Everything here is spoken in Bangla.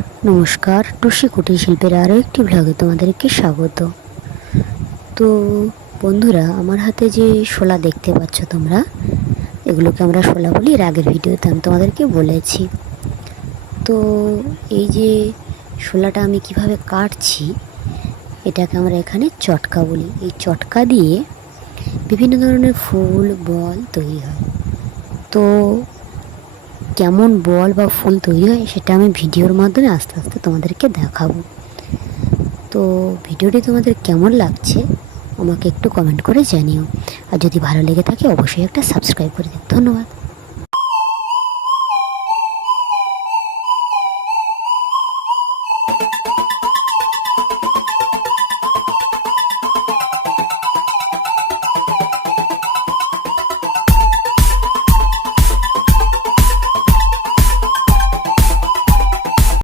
নমস্কার, টুসি কুটির শিল্পের আরও একটি ব্লগে তোমাদেরকে স্বাগত। তো বন্ধুরা, আমার হাতে যে শোলা দেখতে পাচ্ছ তোমরা, এগুলোকে আমরা শোলা বলি। এর আগের ভিডিওতে আমি তোমাদেরকে বলেছি। তো এই যে শোলাটা আমি কিভাবে কাটছি, এটাকে আমরা এখানে চটকা বলি। এই চটকা দিয়ে বিভিন্ন ধরনের ফুল বল তৈরি হয়। তো কেমন বল বা ফুল তৈরি হয় সেটা আমি ভিডিওর মাধ্যমে আস্তে আস্তে তোমাদেরকে দেখাবো। তো ভিডিওটি তোমাদের কেমন লাগছে আমাকে একটু কমেন্ট করে জানিও, আর যদি ভালো লেগে থাকে অবশ্যই একটা সাবস্ক্রাইব করে দিও। ধন্যবাদ।